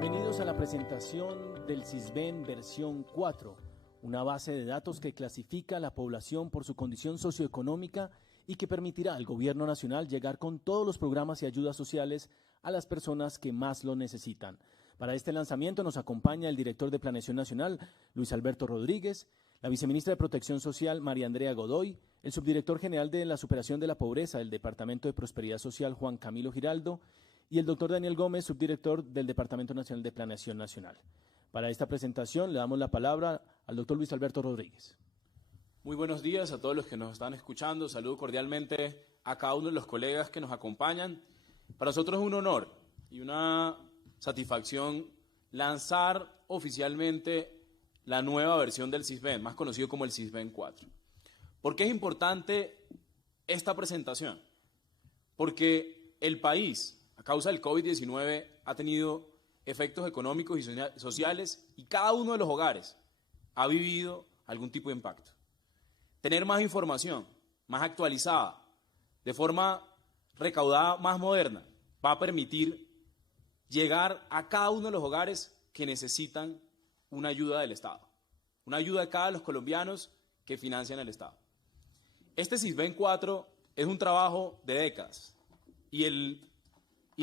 Bienvenidos a la presentación del CISBEN versión 4, una base de datos que clasifica a la población por su condición socioeconómica y que permitirá al Gobierno Nacional llegar con todos los programas y ayudas sociales a las personas que más lo necesitan. Para este lanzamiento nos acompaña el director de Planeación Nacional, Luis Alberto Rodríguez, la viceministra de Protección Social, María Andrea Godoy, el subdirector general de la Superación de la Pobreza del Departamento de Prosperidad Social, Juan Camilo Giraldo, y el doctor Daniel Gómez, subdirector del Departamento Nacional de Planeación Nacional. Para esta presentación le damos la palabra al doctor Luis Alberto Rodríguez. Muy buenos días a todos los que nos están escuchando. Saludo cordialmente a cada uno de los colegas que nos acompañan. Para nosotros es un honor y una satisfacción lanzar oficialmente la nueva versión del CISBEN, más conocido como el CISBEN 4. ¿Por qué es importante esta presentación? Porque el país, a causa del COVID-19, ha tenido efectos económicos y sociales y cada uno de los hogares ha vivido algún tipo de impacto. Tener más información, más actualizada, de forma recaudada, más moderna, va a permitir llegar a cada uno de los hogares que necesitan una ayuda del Estado, una ayuda de cada uno de los colombianos que financian el Estado. Este CISBEN 4 es un trabajo de décadas y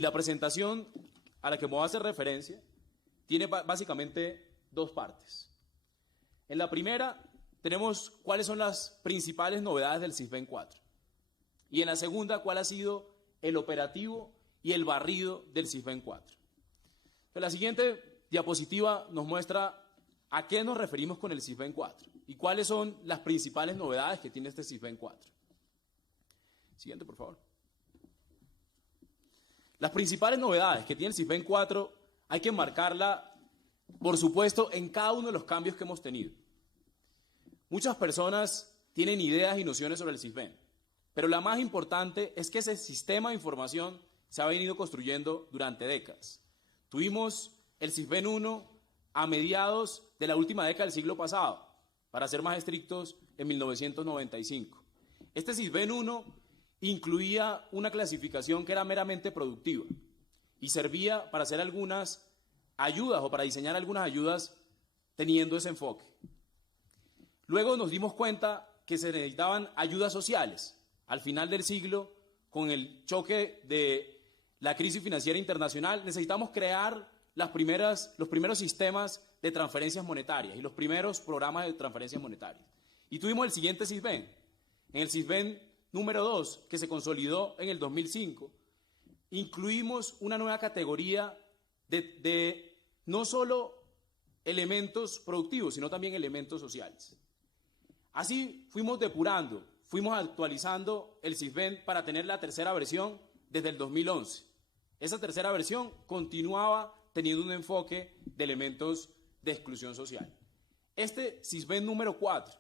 la presentación a la que me voy a hacer referencia tiene básicamente dos partes. En la primera tenemos cuáles son las principales novedades del CISBEN 4 y en la segunda cuál ha sido el operativo y el barrido del CISBEN 4. Entonces, la siguiente diapositiva nos muestra a qué nos referimos con el CISBEN 4 y cuáles son las principales novedades que tiene este CISBEN 4. Siguiente, por favor. Las principales novedades que tiene el CISBEN 4 hay que enmarcarla, por supuesto, en cada uno de los cambios que hemos tenido. Muchas personas tienen ideas y nociones sobre el CISBEN, pero la más importante es que ese sistema de información se ha venido construyendo durante décadas. Tuvimos el CISBEN 1 a mediados de la última década del siglo pasado, para ser más estrictos, en 1995. Este CISBEN 1 incluía una clasificación que era meramente productiva y servía para hacer algunas ayudas o para diseñar algunas ayudas teniendo ese enfoque. Luego nos dimos cuenta que se necesitaban ayudas sociales. Al final del siglo, con el choque de la crisis financiera internacional, necesitamos crear los primeros sistemas de transferencias monetarias y los primeros programas de transferencias monetarias. Y tuvimos el siguiente CISBEN. En el CISBEN número 2, que se consolidó en el 2005, incluimos una nueva categoría de no solo elementos productivos, sino también elementos sociales. Así fuimos depurando, fuimos actualizando el CISBEN para tener la tercera versión desde el 2011. Esa tercera versión continuaba teniendo un enfoque de elementos de exclusión social. Este CISBEN número 4,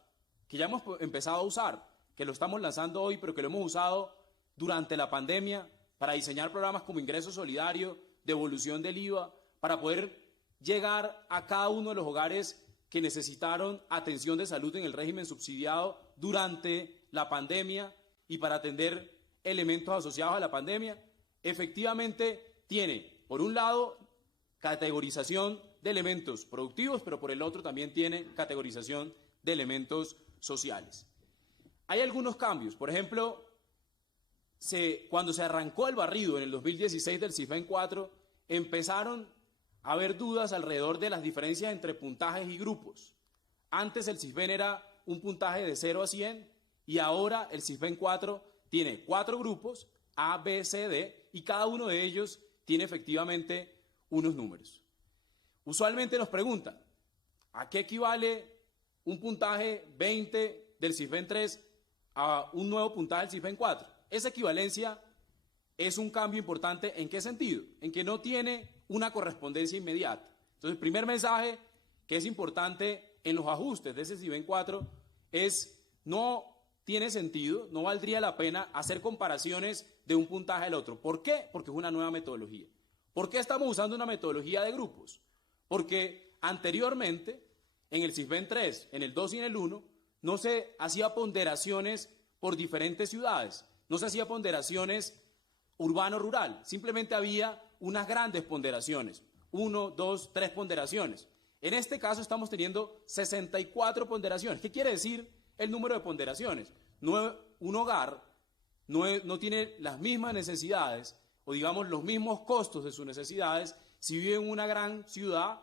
que ya hemos empezado a usar, que lo estamos lanzando hoy, pero que lo hemos usado durante la pandemia para diseñar programas como ingreso solidario, devolución del IVA, para poder llegar a cada uno de los hogares que necesitaron atención de salud en el régimen subsidiado durante la pandemia y para atender elementos asociados a la pandemia. Efectivamente tiene, por un lado, categorización de elementos productivos, pero por el otro también tiene categorización de elementos sociales. Hay algunos cambios, por ejemplo, cuando se arrancó el barrido en el 2016 del CISBEN 4, empezaron a haber dudas alrededor de las diferencias entre puntajes y grupos. Antes el CISBEN era un puntaje de 0 a 100 y ahora el CISBEN 4 tiene 4 grupos, A, B, C, D, y cada uno de ellos tiene efectivamente unos números. Usualmente nos preguntan, ¿a qué equivale un puntaje 20 del CISBEN 3 a un nuevo puntaje del CISBEN 4? Esa equivalencia es un cambio importante. ¿En qué sentido? En que no tiene una correspondencia inmediata. Entonces, el primer mensaje que es importante en los ajustes de ese CISBEN 4 es: no tiene sentido, no valdría la pena hacer comparaciones de un puntaje al otro. ¿Por qué? Porque es una nueva metodología. ¿Por qué estamos usando una metodología de grupos? Porque anteriormente, en el CISBEN 3, en el 2 y en el 1, no se hacía ponderaciones por diferentes ciudades, no se hacía ponderaciones urbano-rural, simplemente había unas grandes ponderaciones, 1, 2, 3 ponderaciones. En este caso estamos teniendo 64 ponderaciones. ¿Qué quiere decir el número de ponderaciones? Un hogar no tiene las mismas necesidades o digamos los mismos costos de sus necesidades si vive en una gran ciudad,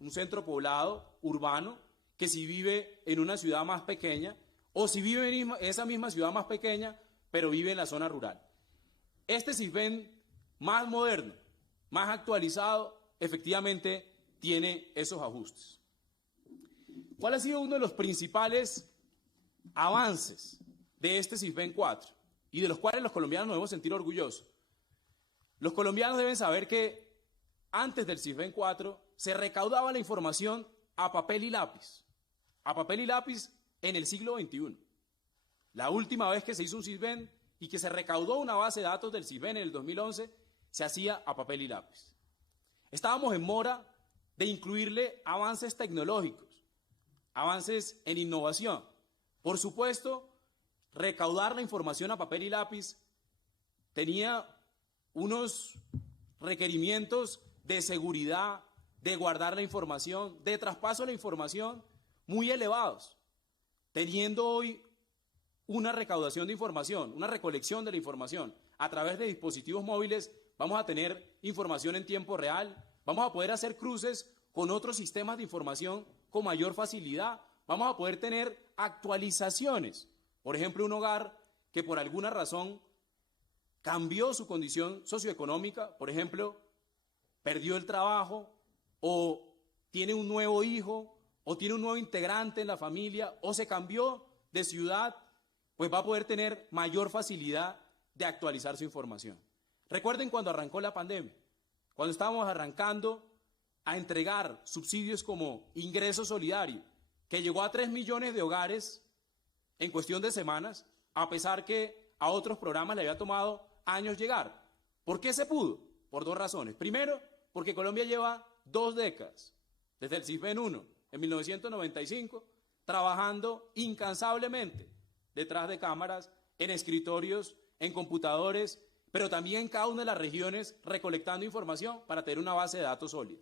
un centro poblado, urbano, que si vive en una ciudad más pequeña o si vive en esa misma ciudad más pequeña pero vive en la zona rural. Este CISBEN más moderno, más actualizado, efectivamente tiene esos ajustes. ¿Cuál ha sido uno de los principales avances de este CISBEN 4 y de los cuales los colombianos nos debemos sentir orgullosos? Los colombianos deben saber que antes del CISBEN 4 se recaudaba la información a papel y lápiz en el siglo XXI. La última vez que se hizo un CISBEN y que se recaudó una base de datos del CISBEN en el 2011 se hacía a papel y lápiz. Estábamos en mora de incluirle avances tecnológicos, avances en innovación. Por supuesto, recaudar la información a papel y lápiz tenía unos requerimientos de seguridad, de guardar la información, de traspaso de la información muy elevados. Teniendo hoy una recaudación de información, una recolección de la información a través de dispositivos móviles, vamos a tener información en tiempo real, vamos a poder hacer cruces con otros sistemas de información con mayor facilidad, vamos a poder tener actualizaciones. Por ejemplo, un hogar que por alguna razón cambió su condición socioeconómica, por ejemplo, perdió el trabajo o tiene un nuevo hijo o tiene un nuevo integrante en la familia o se cambió de ciudad, pues va a poder tener mayor facilidad de actualizar su información. Recuerden cuando arrancó la pandemia, cuando estábamos arrancando a entregar subsidios como ingreso solidario, que llegó a 3 millones de hogares en cuestión de semanas, a pesar que a otros programas le había tomado años llegar. ¿Por qué se pudo? Por dos razones. Primero, porque Colombia lleva 2 décadas, desde el CISBEN 1, en 1995, trabajando incansablemente detrás de cámaras, en escritorios, en computadores, pero también en cada una de las regiones recolectando información para tener una base de datos sólida.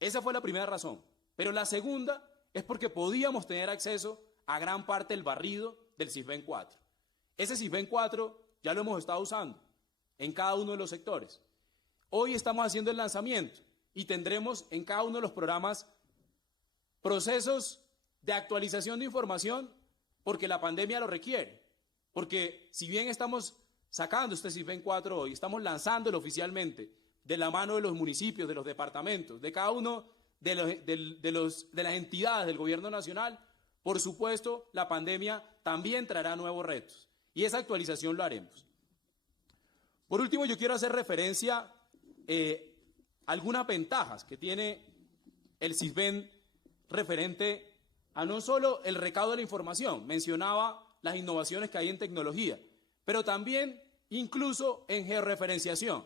Esa fue la primera razón. Pero la segunda es porque podíamos tener acceso a gran parte del barrido del CISBEN 4. Ese CISBEN 4 ya lo hemos estado usando en cada uno de los sectores. Hoy estamos haciendo el lanzamiento y tendremos en cada uno de los programas procesos de actualización de información porque la pandemia lo requiere. Porque si bien estamos sacando este CISBEN 4 hoy, estamos lanzándolo oficialmente de la mano de los municipios, de los departamentos, de cada uno de las entidades del gobierno nacional, por supuesto, la pandemia también traerá nuevos retos y esa actualización lo haremos. Por último, yo quiero hacer referencia a algunas ventajas que tiene el CISBEN referente a no solo el recaudo de la información, mencionaba las innovaciones que hay en tecnología, pero también incluso en georreferenciación.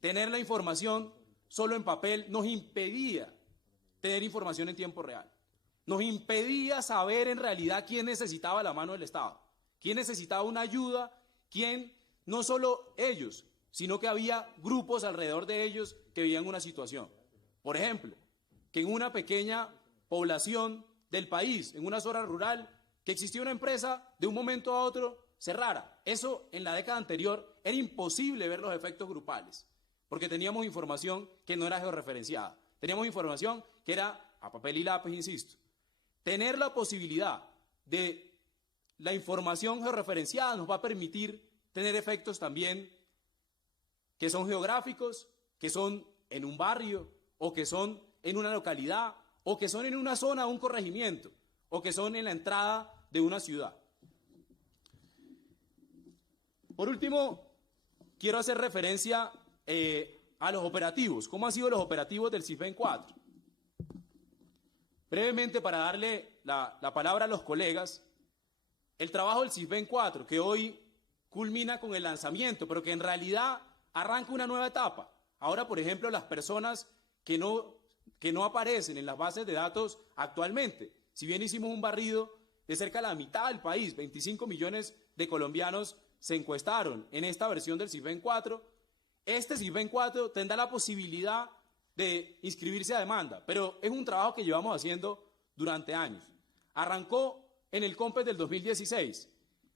Tener la información solo en papel nos impedía tener información en tiempo real. Nos impedía saber en realidad quién necesitaba la mano del Estado, quién necesitaba una ayuda, quién, no solo ellos, sino que había grupos alrededor de ellos que vivían una situación. Por ejemplo, que en una pequeña población del país, en una zona rural, que existía una empresa, de un momento a otro cerrara. Eso en la década anterior era imposible ver los efectos grupales, porque teníamos información que no era georreferenciada. Teníamos información que era a papel y lápiz, insisto. Tener la posibilidad de la información georreferenciada nos va a permitir tener efectos también que son geográficos, que son en un barrio, o que son en una localidad, o que son en una zona, un corregimiento, o que son en la entrada de una ciudad. Por último, quiero hacer referencia a los operativos. ¿Cómo han sido los operativos del CISBEN 4? Brevemente, para darle la palabra a los colegas, el trabajo del CISBEN 4, que hoy culmina con el lanzamiento, pero que en realidad arranca una nueva etapa. Ahora, por ejemplo, las personas que no aparecen en las bases de datos actualmente, si bien hicimos un barrido de cerca de la mitad del país, 25 millones de colombianos se encuestaron en esta versión del CISBEN 4, este CISBEN 4 tendrá la posibilidad de inscribirse a demanda, pero es un trabajo que llevamos haciendo durante años. Arrancó en el COMPES del 2016,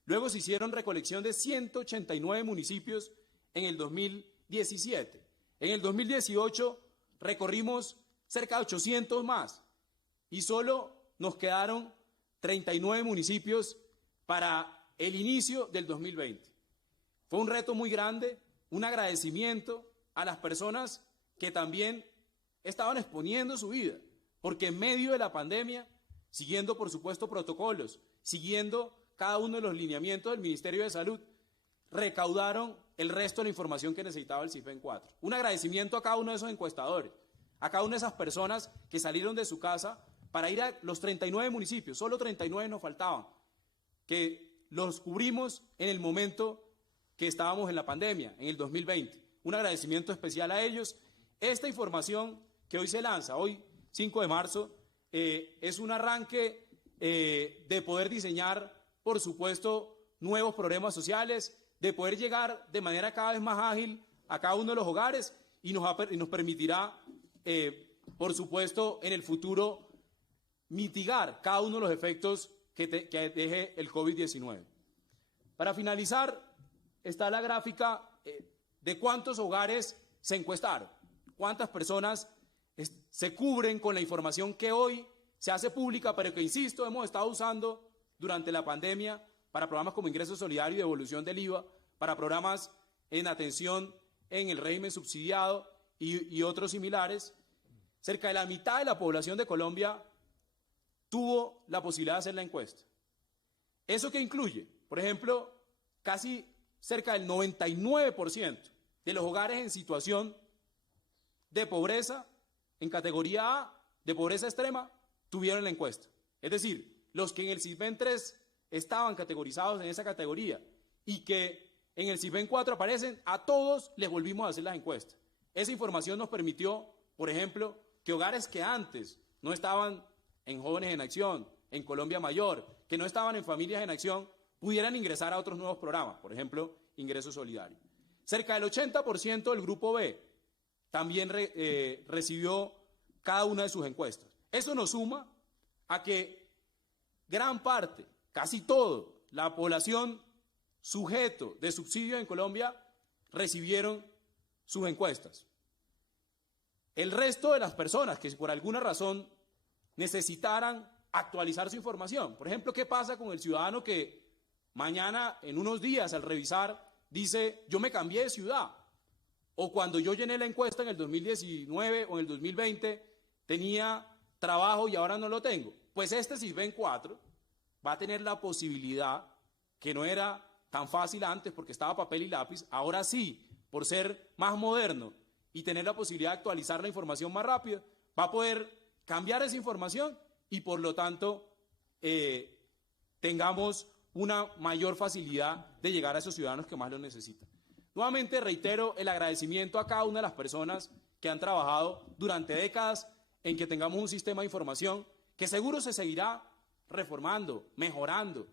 luego se hicieron recolección de 189 municipios en el 2017. En el 2018 recorrimos cerca de 800 más y solo nos quedaron 39 municipios para el inicio del 2020. Fue un reto muy grande, un agradecimiento a las personas que también estaban exponiendo su vida, porque en medio de la pandemia, siguiendo por supuesto protocolos, siguiendo cada uno de los lineamientos del Ministerio de Salud, recaudaron el resto de la información que necesitaba el CISBEN 4. Un agradecimiento a cada uno de esos encuestadores, a cada una de esas personas que salieron de su casa para ir a los 39 municipios, solo 39 nos faltaban, que los cubrimos en el momento que estábamos en la pandemia, en el 2020. Un agradecimiento especial a ellos. Esta información que hoy se lanza, hoy 5 de marzo, es un arranque de poder diseñar, por supuesto, nuevos programas sociales, de poder llegar de manera cada vez más ágil a cada uno de los hogares y nos permitirá, por supuesto, en el futuro mitigar cada uno de los efectos que deje el COVID-19. Para finalizar, está la gráfica de cuántos hogares se encuestaron, cuántas personas se cubren con la información que hoy se hace pública, pero que, insisto, hemos estado usando durante la pandemia para programas como ingreso solidario y devolución del IVA, para programas en atención en el régimen subsidiado y otros similares. Cerca de la mitad de la población de Colombia tuvo la posibilidad de hacer la encuesta. ¿Eso qué incluye? Por ejemplo, casi cerca del 99% de los hogares en situación de pobreza, en categoría A, de pobreza extrema, tuvieron la encuesta. Es decir, los que en el CISBEN 3 estaban categorizados en esa categoría y que en el CISBEN 4 aparecen, a todos les volvimos a hacer las encuestas. Esa información nos permitió, por ejemplo, que hogares que antes no estaban en Jóvenes en Acción, en Colombia Mayor, que no estaban en Familias en Acción, pudieran ingresar a otros nuevos programas, por ejemplo, Ingreso Solidario. Cerca del 80% del Grupo B también recibió cada una de sus encuestas. Eso nos suma a que gran parte, casi todo, la población sujeto de subsidio en Colombia recibieron sus encuestas. El resto de las personas que por alguna razón necesitaran actualizar su información, por ejemplo, ¿qué pasa con el ciudadano que mañana, en unos días, al revisar, dice, yo me cambié de ciudad? O cuando yo llené la encuesta en el 2019 o en el 2020, tenía trabajo y ahora no lo tengo. Pues este CISBEN 4 va a tener la posibilidad, que no era tan fácil antes porque estaba papel y lápiz, ahora sí, por ser más moderno y tener la posibilidad de actualizar la información más rápido, va a poder cambiar esa información y por lo tanto tengamos una mayor facilidad de llegar a esos ciudadanos que más lo necesitan. Nuevamente reitero el agradecimiento a cada una de las personas que han trabajado durante décadas en que tengamos un sistema de información que seguro se seguirá reformando, mejorando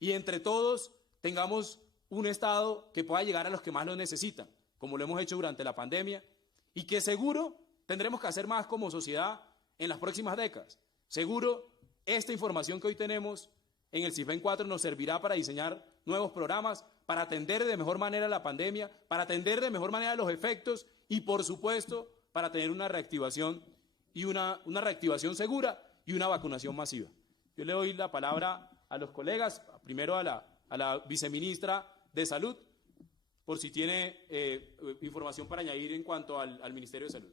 y entre todos tengamos un Estado que pueda llegar a los que más lo necesitan, como lo hemos hecho durante la pandemia y que seguro tendremos que hacer más como sociedad en las próximas décadas. Seguro esta información que hoy tenemos en el CISBEN 4 nos servirá para diseñar nuevos programas, para atender de mejor manera la pandemia, para atender de mejor manera los efectos y, por supuesto, para tener una reactivación y una reactivación segura y una vacunación masiva. Yo le doy la palabra a los colegas, primero a la viceministra de Salud, por si tiene información para añadir en cuanto al Ministerio de Salud.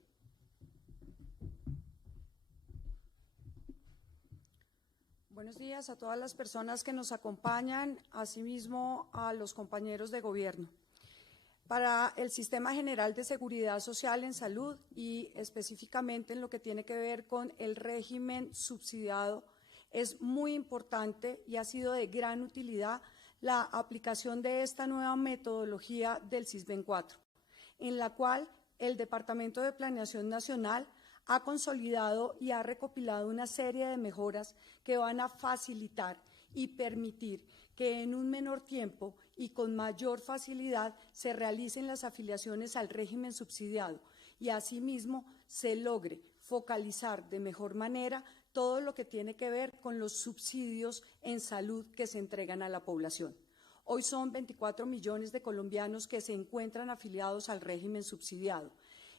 Buenos días a todas las personas que nos acompañan, asimismo a los compañeros de gobierno. Para el Sistema General de Seguridad Social en Salud y específicamente en lo que tiene que ver con el régimen subsidiado, es muy importante y ha sido de gran utilidad la aplicación de esta nueva metodología del CISBEN 4, en la cual el Departamento de Planeación Nacional ha consolidado y ha recopilado una serie de mejoras que van a facilitar y permitir que en un menor tiempo y con mayor facilidad se realicen las afiliaciones al régimen subsidiado y asimismo se logre focalizar de mejor manera todo lo que tiene que ver con los subsidios en salud que se entregan a la población. Hoy son 24 millones de colombianos que se encuentran afiliados al régimen subsidiado.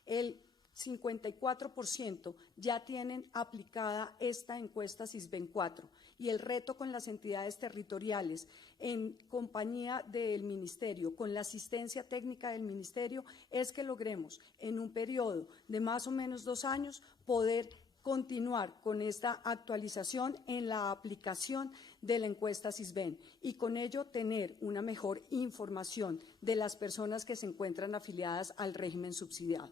El 54% ya tienen aplicada esta encuesta SISBEN 4 y el reto con las entidades territoriales en compañía del Ministerio, con la asistencia técnica del Ministerio, es que logremos en un periodo de más o menos 2 años poder continuar con esta actualización en la aplicación de la encuesta SISBEN y con ello tener una mejor información de las personas que se encuentran afiliadas al régimen subsidiado.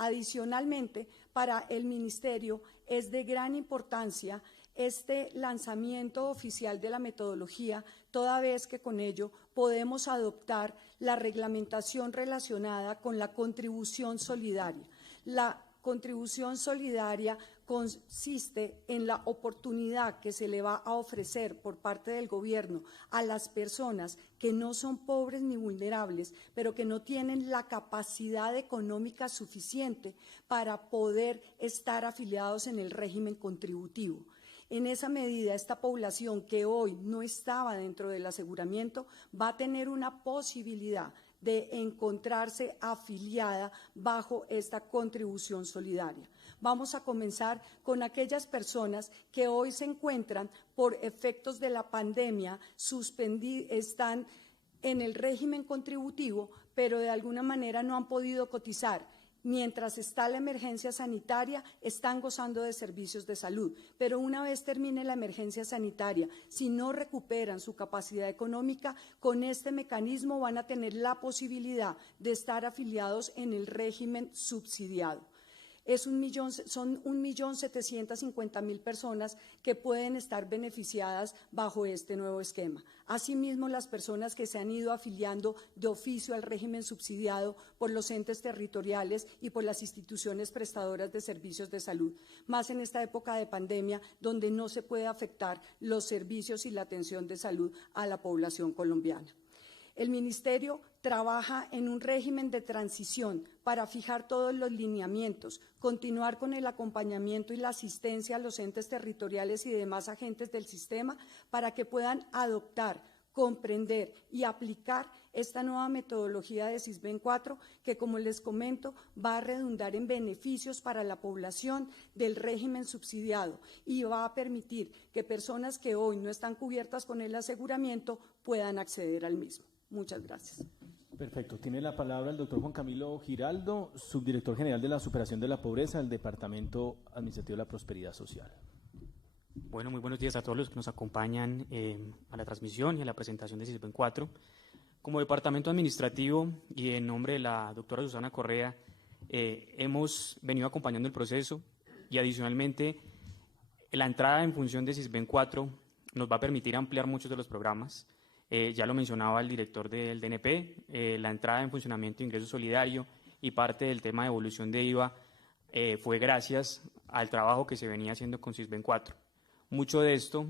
Adicionalmente, para el Ministerio es de gran importancia este lanzamiento oficial de la metodología, toda vez que con ello podemos adoptar la reglamentación relacionada con la contribución solidaria. La contribución solidaria consiste en la oportunidad que se le va a ofrecer por parte del gobierno a las personas que no son pobres ni vulnerables, pero que no tienen la capacidad económica suficiente para poder estar afiliados en el régimen contributivo. En esa medida, esta población que hoy no estaba dentro del aseguramiento va a tener una posibilidad de encontrarse afiliada bajo esta contribución solidaria. Vamos a comenzar con aquellas personas que hoy se encuentran por efectos de la pandemia, están en el régimen contributivo, pero de alguna manera no han podido cotizar. Mientras está la emergencia sanitaria, están gozando de servicios de salud, pero una vez termine la emergencia sanitaria, si no recuperan su capacidad económica, con este mecanismo van a tener la posibilidad de estar afiliados en el régimen subsidiado. Son 1.750.000 personas que pueden estar beneficiadas bajo este nuevo esquema. Asimismo, las personas que se han ido afiliando de oficio al régimen subsidiado por los entes territoriales y por las instituciones prestadoras de servicios de salud, más en esta época de pandemia donde no se puede afectar los servicios y la atención de salud a la población colombiana. El Ministerio trabaja en un régimen de transición para fijar todos los lineamientos, continuar con el acompañamiento y la asistencia a los entes territoriales y demás agentes del sistema para que puedan adoptar, comprender y aplicar esta nueva metodología de SISBEN 4 que, como les comento, va a redundar en beneficios para la población del régimen subsidiado y va a permitir que personas que hoy no están cubiertas con el aseguramiento puedan acceder al mismo. Muchas gracias. Perfecto. Tiene la palabra el doctor Juan Camilo Giraldo, subdirector general de la superación de la pobreza del Departamento Administrativo de la Prosperidad Social. Bueno, muy buenos días a todos los que nos acompañan a la transmisión y a la presentación de SISBEN 4. Como Departamento Administrativo y en nombre de la doctora Susana Correa, hemos venido acompañando el proceso y adicionalmente la entrada en función de SISBEN 4 nos va a permitir ampliar muchos de los programas. Ya lo mencionaba el director del DNP, la entrada en funcionamiento de ingreso solidario y parte del tema de evolución de IVA fue gracias al trabajo que se venía haciendo con SISBEN 4. Mucho de esto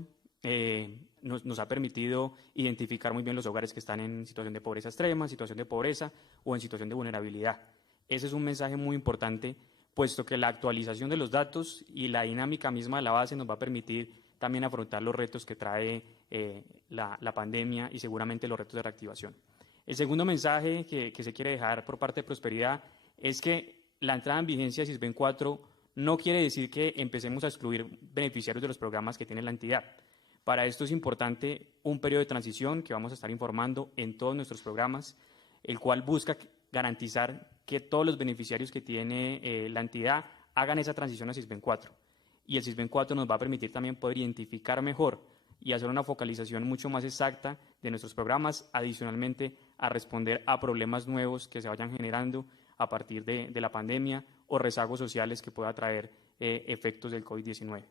nos ha permitido identificar muy bien los hogares que están en situación de pobreza extrema, en situación de pobreza o en situación de vulnerabilidad. Ese es un mensaje muy importante, puesto que la actualización de los datos y la dinámica misma de la base nos va a permitir también afrontar los retos que trae la pandemia y seguramente los retos de reactivación. El segundo mensaje que se quiere dejar por parte de Prosperidad es que la entrada en vigencia de SISBEN 4 no quiere decir que empecemos a excluir beneficiarios de los programas que tiene la entidad. Para esto es importante un periodo de transición que vamos a estar informando en todos nuestros programas, el cual busca garantizar que todos los beneficiarios que tiene la entidad hagan esa transición a SISBEN 4. Y el SISBEN 4 nos va a permitir también poder identificar mejor y hacer una focalización mucho más exacta de nuestros programas, adicionalmente a responder a problemas nuevos que se vayan generando a partir de la pandemia o rezagos sociales que pueda traer efectos del COVID-19.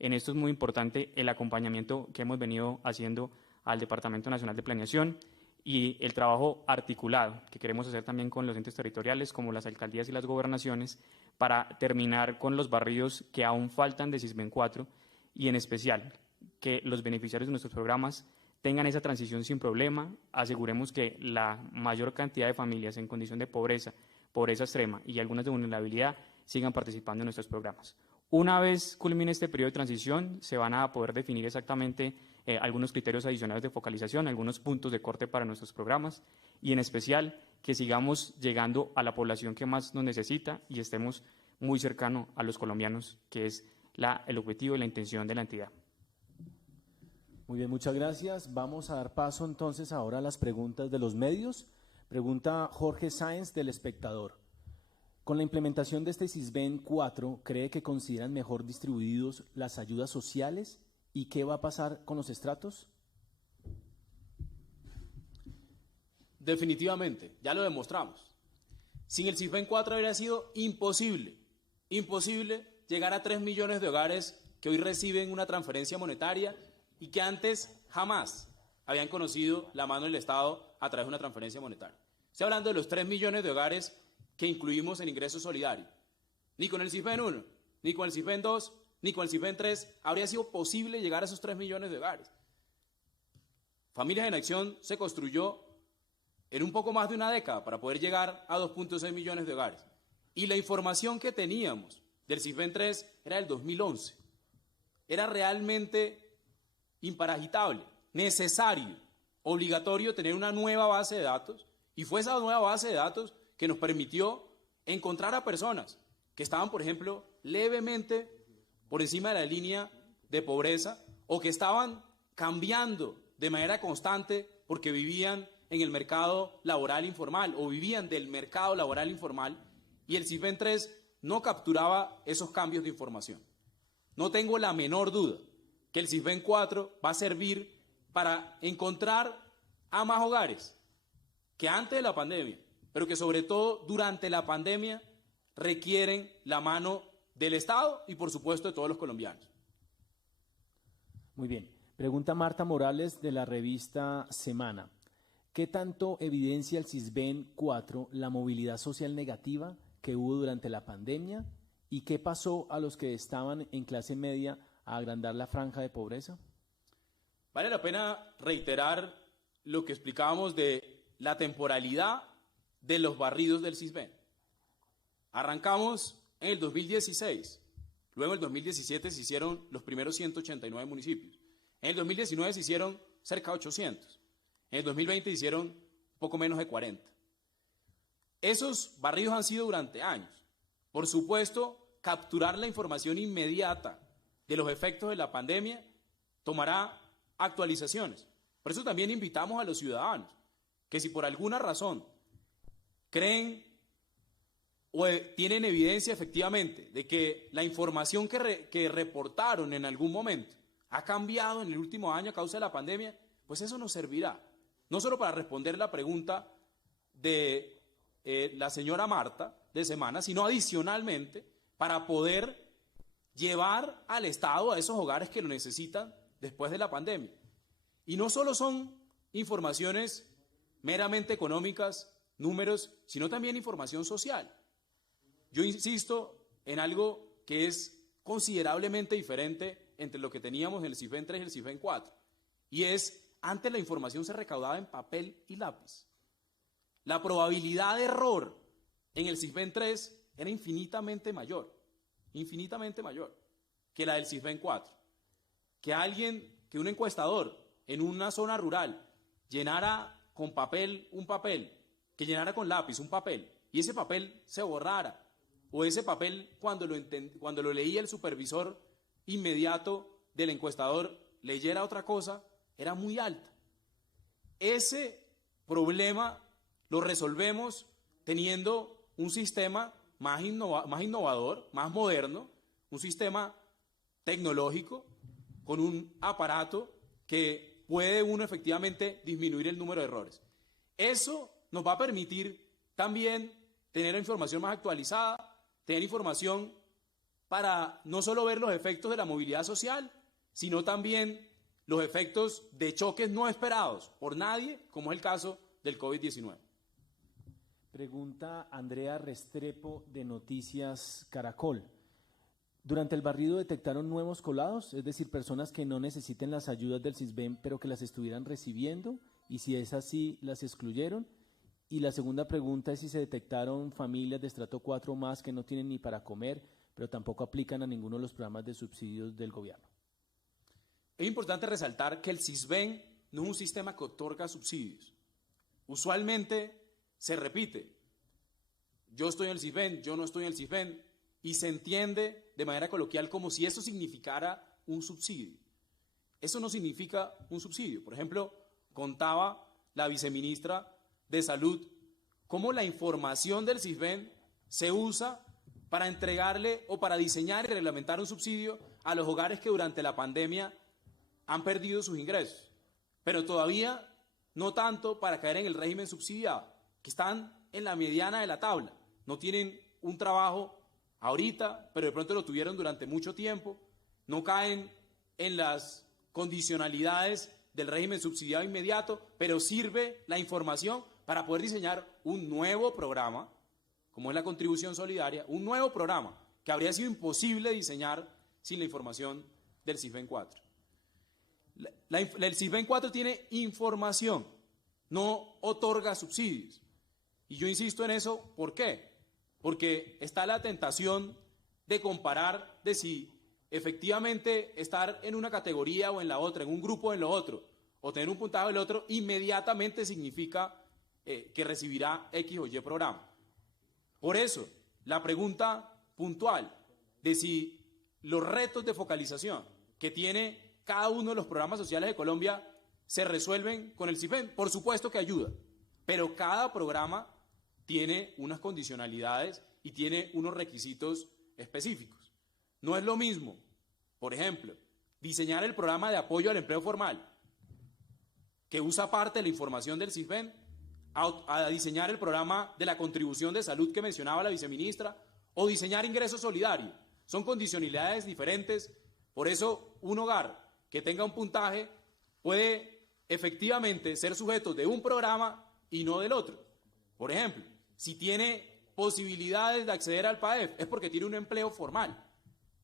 En esto es muy importante el acompañamiento que hemos venido haciendo al Departamento Nacional de Planeación y el trabajo articulado que queremos hacer también con los entes territoriales como las alcaldías y las gobernaciones para terminar con los barridos que aún faltan de SISBEN 4 y en especial que los beneficiarios de nuestros programas tengan esa transición sin problema, aseguremos que la mayor cantidad de familias en condición de pobreza pobreza extrema y algunas de vulnerabilidad sigan participando en nuestros programas. Una vez culmine este periodo de transición, se van a poder definir exactamente algunos criterios adicionales de focalización, algunos puntos de corte para nuestros programas y en especial que sigamos llegando a la población que más nos necesita y estemos muy cercano a los colombianos, que es el objetivo y la intención de la entidad. Muy bien, muchas gracias. Vamos a dar paso entonces ahora a las preguntas de los medios. Pregunta Jorge Sáenz del Espectador. Con la implementación de este SISBEN 4, ¿cree que consideran mejor distribuidos las ayudas sociales? ¿Y qué va a pasar con los estratos? Definitivamente, ya lo demostramos. Sin el SISBEN 4 habría sido imposible llegar a 3 millones de hogares que hoy reciben una transferencia monetaria y que antes jamás habían conocido la mano del Estado a través de una transferencia monetaria. Estoy hablando de los 3 millones de hogares que incluimos en ingreso solidario. Ni con el SISBEN 1, ni con el SISBEN 2, ni con el SISBEN 3 habría sido posible llegar a esos 3 millones de hogares. Familias en Acción se construyó en un poco más de una década para poder llegar a 2.6 millones de hogares. Y la información que teníamos del SISBEN 3 era del 2011. Era realmente imparagitable, necesario, obligatorio tener una nueva base de datos, y fue esa nueva base de datos que nos permitió encontrar a personas que estaban, por ejemplo, levemente por encima de la línea de pobreza o que estaban cambiando de manera constante porque vivían en el mercado laboral informal o vivían del mercado laboral informal, y el SISBEN 3 no capturaba esos cambios de información. No tengo la menor duda que el SISBEN 4 va a servir para encontrar a más hogares que antes de la pandemia, pero que sobre todo durante la pandemia requieren la mano del Estado y por supuesto de todos los colombianos. Muy bien. Pregunta Marta Morales de la revista Semana. ¿Qué tanto evidencia el SISBEN 4 la movilidad social negativa que hubo durante la pandemia? ¿Y qué pasó a los que estaban en clase media a agrandar la franja de pobreza? Vale la pena reiterar lo que explicábamos de la temporalidad de los barridos del SISBEN. Arrancamos en el 2016, luego en el 2017 se hicieron los primeros 189 municipios, en el 2019 se hicieron cerca de 800, en el 2020 se hicieron poco menos de 40. Esos barridos han sido durante años. Por supuesto, capturar la información inmediata de los efectos de la pandemia tomará actualizaciones. Por eso también invitamos a los ciudadanos que si por alguna razón creen o tienen evidencia efectivamente de que la información que reportaron en algún momento ha cambiado en el último año a causa de la pandemia, pues eso nos servirá, no solo para responder la pregunta de la señora Marta de Semana, sino adicionalmente para poder llevar al Estado a esos hogares que lo necesitan después de la pandemia. Y no solo son informaciones meramente económicas, números, sino también información social. Yo insisto en algo que es considerablemente diferente entre lo que teníamos en el SISBEN 3 y el SISBEN 4, y es, antes la información se recaudaba en papel y lápiz. La probabilidad de error en el SISBEN 3 era infinitamente mayor que la del SISBEN 4. Que un encuestador en una zona rural llenara con papel un papel, que llenara con lápiz un papel, y ese papel se borrara, o ese papel cuando lo leía el supervisor inmediato del encuestador leyera otra cosa, era muy alta. Ese problema lo resolvemos teniendo un sistema más innovador, más moderno, un sistema tecnológico con un aparato que puede uno efectivamente disminuir el número de errores. Eso nos va a permitir también tener información más actualizada, tener información para no solo ver los efectos de la movilidad social, sino también los efectos de choques no esperados por nadie, como es el caso del COVID-19. Pregunta Andrea Restrepo de Noticias Caracol. ¿Durante el barrido detectaron nuevos colados? Es decir, personas que no necesiten las ayudas del SISBEN, pero que las estuvieran recibiendo, y si es así, ¿las excluyeron? Y la segunda pregunta es si se detectaron familias de estrato 4 más que no tienen ni para comer, pero tampoco aplican a ninguno de los programas de subsidios del gobierno. Es importante resaltar que el SISBEN no es un sistema que otorga subsidios. Usualmente se repite, yo estoy en el SISBEN, yo no estoy en el SISBEN, y se entiende de manera coloquial como si eso significara un subsidio. Eso no significa un subsidio. Por ejemplo, contaba la viceministra de Salud cómo la información del SISBEN se usa para entregarle o para diseñar y reglamentar un subsidio a los hogares que durante la pandemia han perdido sus ingresos, pero todavía no tanto para caer en el régimen subsidiado, que están en la mediana de la tabla, no tienen un trabajo ahorita, pero de pronto lo tuvieron durante mucho tiempo, no caen en las condicionalidades del régimen subsidiado inmediato, pero sirve la información para poder diseñar un nuevo programa, como es la contribución solidaria, un nuevo programa que habría sido imposible diseñar sin la información del SISBEN 4. El SISBEN 4 tiene información, no otorga subsidios. Y yo insisto en eso, ¿por qué? Porque está la tentación de comparar de si efectivamente estar en una categoría o en la otra, en un grupo o en lo otro, o tener un puntaje en el otro, inmediatamente significa que recibirá X o Y programa. Por eso, la pregunta puntual de si los retos de focalización que tiene cada uno de los programas sociales de Colombia se resuelven con el SISBEN, por supuesto que ayuda, pero cada programa tiene unas condicionalidades y tiene unos requisitos específicos. No es lo mismo, por ejemplo, diseñar el programa de apoyo al empleo formal, que usa parte de la información del SISBEN, a diseñar el programa de la contribución de salud que mencionaba la viceministra, o diseñar ingreso solidario. Son condicionalidades diferentes, por eso un hogar que tenga un puntaje puede efectivamente ser sujeto de un programa y no del otro. Por ejemplo, si tiene posibilidades de acceder al PAEF, es porque tiene un empleo formal.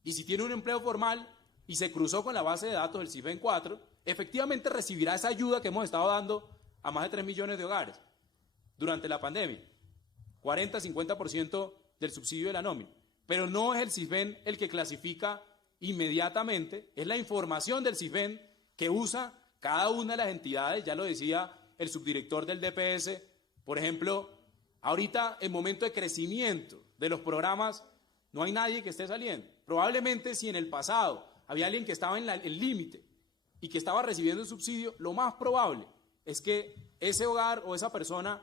Y si tiene un empleo formal y se cruzó con la base de datos del SISBEN 4, efectivamente recibirá esa ayuda que hemos estado dando a más de 3 millones de hogares durante la pandemia, 40-50% del subsidio de la nómina. Pero no es el SISBEN el que clasifica inmediatamente, es la información del SISBEN que usa cada una de las entidades, ya lo decía el subdirector del DPS, por ejemplo, ahorita en momento de crecimiento de los programas no hay nadie que esté saliendo. Probablemente si en el pasado había alguien que estaba en el límite y que estaba recibiendo un subsidio, lo más probable es que ese hogar o esa persona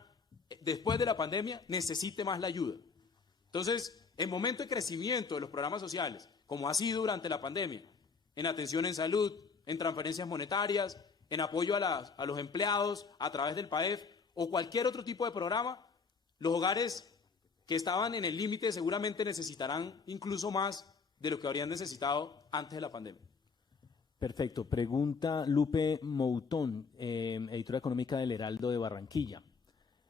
después de la pandemia necesite más la ayuda. Entonces, en momento de crecimiento de los programas sociales, como ha sido durante la pandemia, en atención en salud, en transferencias monetarias, en apoyo a los empleados a través del PAEF o cualquier otro tipo de programa, los hogares que estaban en el límite seguramente necesitarán incluso más de lo que habrían necesitado antes de la pandemia. Perfecto. Pregunta Lupe Moutón, editora económica del Heraldo de Barranquilla.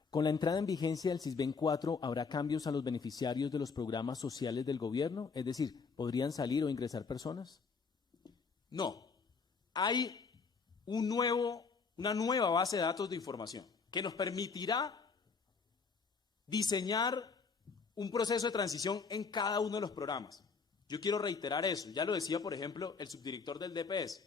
Con la entrada en vigencia del SISBEN 4, ¿habrá cambios a los beneficiarios de los programas sociales del gobierno? Es decir, ¿podrían salir o ingresar personas? No. Hay una nueva base de datos de información que nos permitirá diseñar un proceso de transición en cada uno de los programas. Yo quiero reiterar eso. Ya lo decía, por ejemplo, el subdirector del DPS.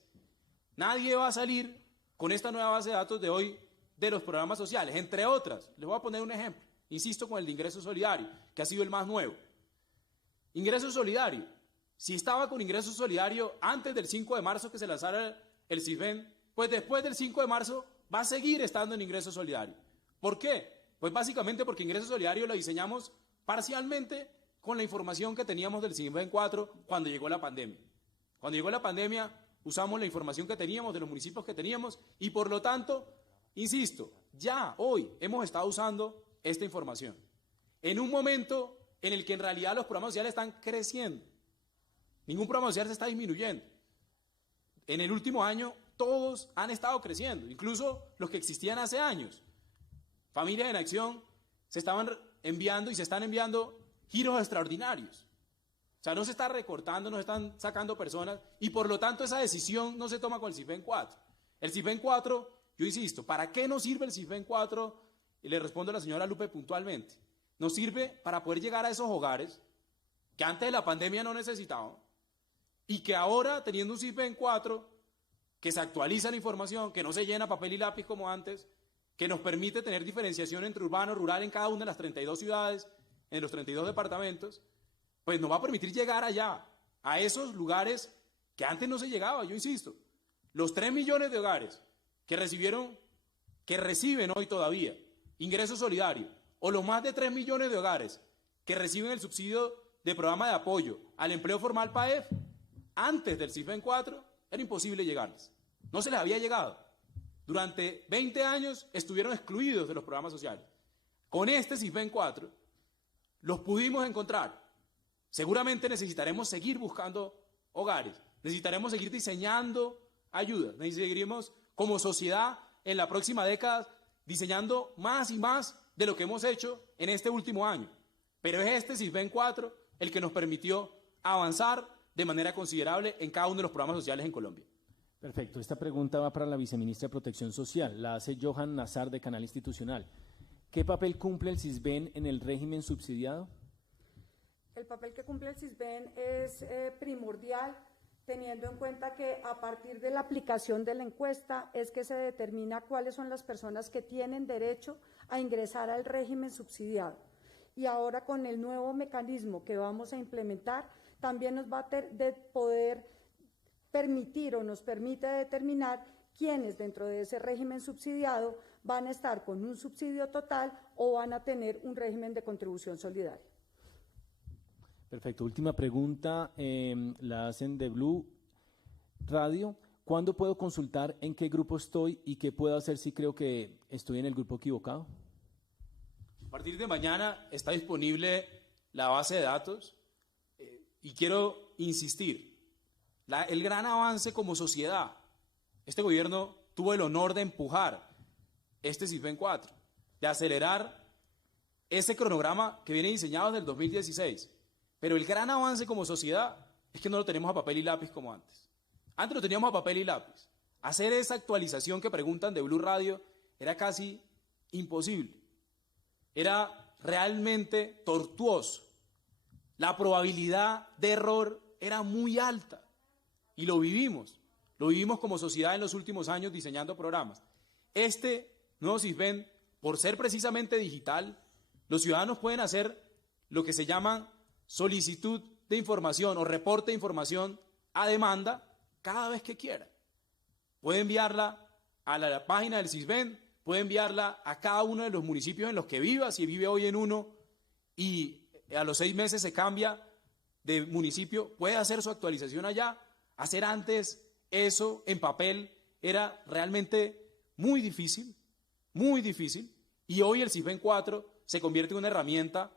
Nadie va a salir con esta nueva base de datos de hoy de los programas sociales, entre otras. Les voy a poner un ejemplo. Insisto con el de ingreso solidario, que ha sido el más nuevo. Ingreso solidario. Si estaba con ingreso solidario antes del 5 de marzo que se lanzara el SISBEN, pues después del 5 de marzo va a seguir estando en ingreso solidario. ¿Por qué? Pues básicamente porque ingreso solidario lo diseñamos parcialmente con la información que teníamos del SISBEN 4 cuando llegó la pandemia. Cuando llegó la pandemia usamos la información que teníamos de los municipios que teníamos y por lo tanto, insisto, ya hoy hemos estado usando esta información. En un momento en el que en realidad los programas sociales están creciendo. Ningún programa social se está disminuyendo. En el último año todos han estado creciendo, incluso los que existían hace años. Familias en Acción se estaban enviando y se están enviando giros extraordinarios. O sea, no se está recortando, no se están sacando personas y por lo tanto esa decisión no se toma con el SISBEN 4. El SISBEN 4, yo insisto, ¿para qué nos sirve el SISBEN 4 y le respondo a la señora Lupe puntualmente, nos sirve para poder llegar a esos hogares que antes de la pandemia no necesitaban y que ahora, teniendo un CISBEN 4, que se actualiza la información, que no se llena papel y lápiz como antes, que nos permite tener diferenciación entre urbano y rural en cada una de las 32 ciudades, en los 32 departamentos, pues nos va a permitir llegar allá, a esos lugares que antes no se llegaba, yo insisto. Los 3 millones de hogares que reciben hoy todavía ingreso solidario, o los más de 3 millones de hogares que reciben el subsidio de programa de apoyo al empleo formal PAEF, antes del CISBEN 4, era imposible llegarles. No se les había llegado. Durante 20 años estuvieron excluidos de los programas sociales. Con este CISBEN 4 los pudimos encontrar. Seguramente necesitaremos seguir buscando hogares, necesitaremos seguir diseñando ayudas, seguiremos como sociedad en la próxima década diseñando más y más de lo que hemos hecho en este último año. Pero es este CISBEN 4 el que nos permitió avanzar de manera considerable en cada uno de los programas sociales en Colombia. Perfecto. Esta pregunta va para la viceministra de Protección Social. La hace Johan Nazar de Canal Institucional. ¿Qué papel cumple el CISBEN en el régimen subsidiado? El papel que cumple el CISBEN es primordial, teniendo en cuenta que a partir de la aplicación de la encuesta es que se determina cuáles son las personas que tienen derecho a ingresar al régimen subsidiado. Y ahora con el nuevo mecanismo que vamos a implementar, también nos va a poder permitir o nos permite determinar quiénes dentro de ese régimen subsidiado van a estar con un subsidio total o van a tener un régimen de contribución solidaria. Perfecto. Última pregunta, la hacen de Blue Radio. ¿Cuándo puedo consultar en qué grupo estoy y qué puedo hacer si creo que estoy en el grupo equivocado? A partir de mañana está disponible la base de datos y quiero insistir, el gran avance como sociedad, este gobierno tuvo el honor de empujar este CISBEN 4, de acelerar ese cronograma que viene diseñado desde el 2016, pero el gran avance como sociedad es que no lo tenemos a papel y lápiz como antes. Antes lo teníamos a papel y lápiz. Hacer esa actualización que preguntan de Blue Radio era casi imposible. Era realmente tortuoso. La probabilidad de error era muy alta y lo vivimos como sociedad en los últimos años diseñando programas. Este nuevo CISBEN, por ser precisamente digital, los ciudadanos pueden hacer lo que se llama solicitud de información o reporte de información a demanda cada vez que quieran. Puede enviarla a la página del CISBEN, puede enviarla a cada uno de los municipios en los que viva, si vive hoy en uno y a los 6 meses se cambia de municipio, puede hacer su actualización allá. Hacer antes eso en papel era realmente muy difícil, y hoy el CISBEN 4 se convierte en una herramienta,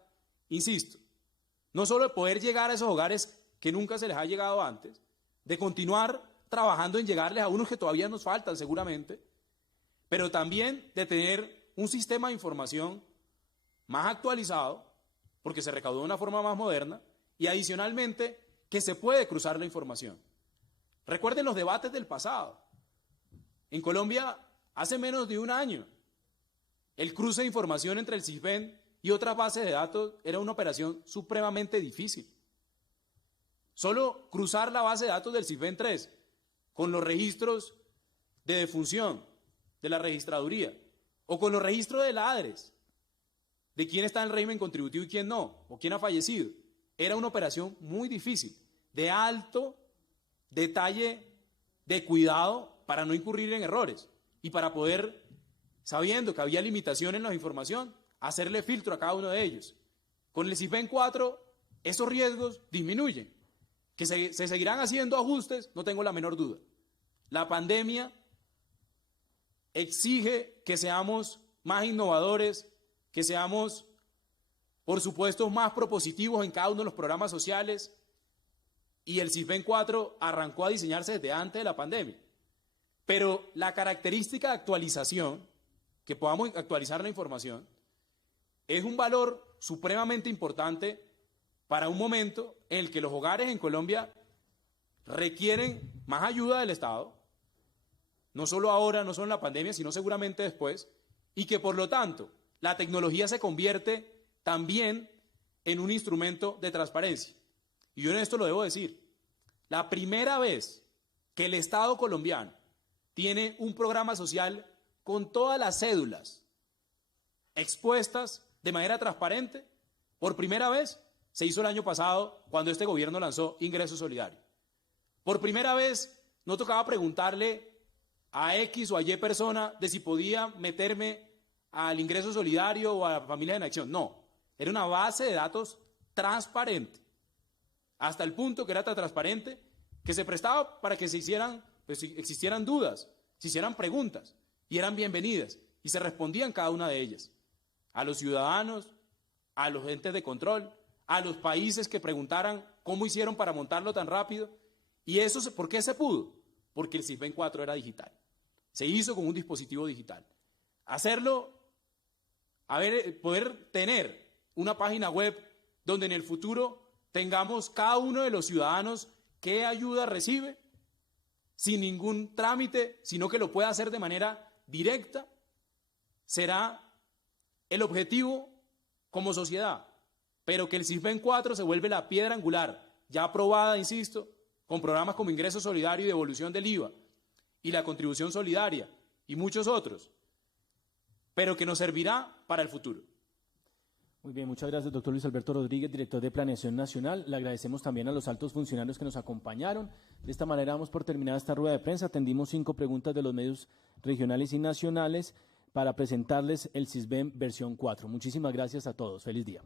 insisto, no solo de poder llegar a esos hogares que nunca se les ha llegado antes, de continuar trabajando en llegarles a unos que todavía nos faltan seguramente, pero también de tener un sistema de información más actualizado, porque se recaudó de una forma más moderna, y adicionalmente que se puede cruzar la información. Recuerden los debates del pasado. En Colombia, hace menos de un año, el cruce de información entre el CISBEN y otras bases de datos era una operación supremamente difícil. Solo cruzar la base de datos del CISBEN 3 con los registros de defunción de la registraduría o con los registros de la ADRES, de quién está en el régimen contributivo y quién no, o quién ha fallecido, era una operación muy difícil, de alto detalle, de cuidado para no incurrir en errores y para poder, sabiendo que había limitaciones en la información, hacerle filtro a cada uno de ellos. Con el CISBEN 4, esos riesgos disminuyen. Que se seguirán haciendo ajustes, no tengo la menor duda. La pandemia exige que seamos más innovadores, que seamos, por supuesto, más propositivos en cada uno de los programas sociales, y el CISBEN 4 arrancó a diseñarse desde antes de la pandemia. Pero la característica de actualización, que podamos actualizar la información, es un valor supremamente importante para un momento en el que los hogares en Colombia requieren más ayuda del Estado, no solo ahora, no solo en la pandemia, sino seguramente después, y que por lo tanto la tecnología se convierte también en un instrumento de transparencia. Y yo en esto lo debo decir. La primera vez que el Estado colombiano tiene un programa social con todas las cédulas expuestas de manera transparente, por primera vez se hizo el año pasado cuando este gobierno lanzó Ingreso Solidario. Por primera vez no tocaba preguntarle a X o a Y persona de si podía meterme al Ingreso Solidario o a Familias en Acción. No, era una base de datos transparente, hasta el punto que era tan transparente que se prestaba para que se hicieran, pues, existieran dudas, se hicieran preguntas, y eran bienvenidas, y se respondían cada una de ellas. A los ciudadanos, a los entes de control, a los países que preguntaran cómo hicieron para montarlo tan rápido. ¿Y eso por qué se pudo? Porque el CISBEN 4 era digital. Se hizo con un dispositivo digital. Hacerlo, poder tener una página web donde en el futuro tengamos cada uno de los ciudadanos qué ayuda recibe, sin ningún trámite, sino que lo pueda hacer de manera directa, será el objetivo como sociedad, pero que el CISBEN 4 se vuelve la piedra angular, ya aprobada, insisto, con programas como Ingreso Solidario y devolución del IVA, y la contribución solidaria, y muchos otros, pero que nos servirá para el futuro. Muy bien, muchas gracias, doctor Luis Alberto Rodríguez, director de Planeación Nacional. Le agradecemos también a los altos funcionarios que nos acompañaron. De esta manera damos por terminada esta rueda de prensa. Atendimos 5 preguntas de los medios regionales y nacionales para presentarles el CISBEN versión 4. Muchísimas gracias a todos. Feliz día.